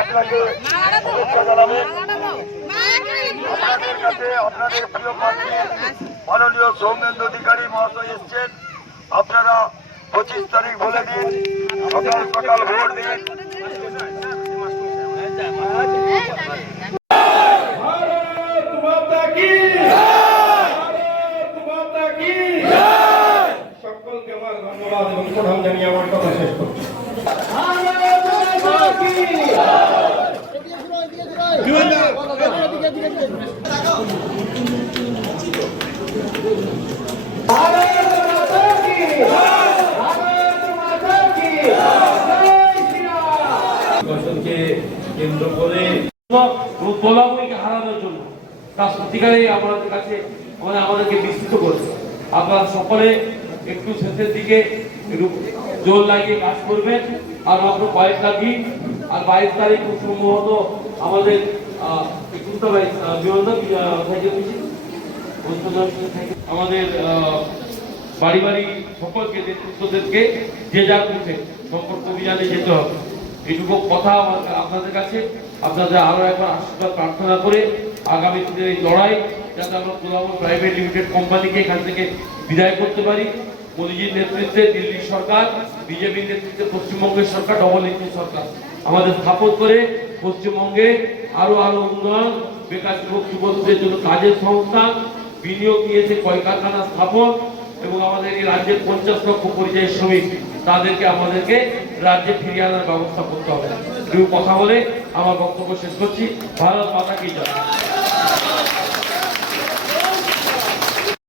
আপনাকে শুভেচ্ছা জানাবেন। আপনাদের কাছে আপনাদের প্রিয় প্রার্থী মাননীয় সৌমেন্দ্র অধিকারী মহাশয় এসছেন। আপনারা 25 তারিখ বলে দিন, সকাল সকাল ভোট দিন। সকলকে আমার ধন্যবাদ এবং প্রণাম জানিয়ে আমার কথা শেষ করছি। কেন্দ্র করে তোলাবইকে হারানোর জন্য তার সত্যিকারেই আমাদের কাছে আমাদেরকে বিস্তৃত করেছে। আপনারা সকলে একটু শেষের দিকে একটু জোর লাগিয়ে কাজ করবেন। আর মাত্র কয়েকটা দিন, আর 22 তারিখ খুব সম্ভবত আমাদের আমাদের বাড়ি বাড়ি সকলকে নেতৃত্বদেরকে যে যার মুখে সম্পর্ক অভিযানে যেতে হবে। এইটুকু কথা আপনাদের কাছে, আপনাদের আরো একবার আশীর্বাদ প্রার্থনা করে আগামী দিনের এই লড়াই যাতে আমরা কোলাবর প্রাইভেট লিমিটেড কোম্পানিকে এখান থেকে বিদায় করতে পারি। মোদীজির নেতৃত্বে দিল্লির সরকার, বিজেপির নেতৃত্বে পশ্চিমবঙ্গের সরকার, ডবল ইঞ্জিন সরকার আমাদের স্থাপন করে পশ্চিমবঙ্গে আরো উন্নয়ন, বেকার যুবক যুবতীদের জন্য কাজের সংস্থান, বিনিয়োগ নিয়েছে কলকারখানা স্থাপন এবং আমাদের এই রাজ্যের 50 লক্ষ পরিযায়ী শ্রমিক তাদেরকে আমাদেরকে রাজ্যে ফিরিয়ে আনার ব্যবস্থা করতে হবে। কথা বলে আমার বক্তব্য শেষ করছি। ভারত মাতা কি জয়।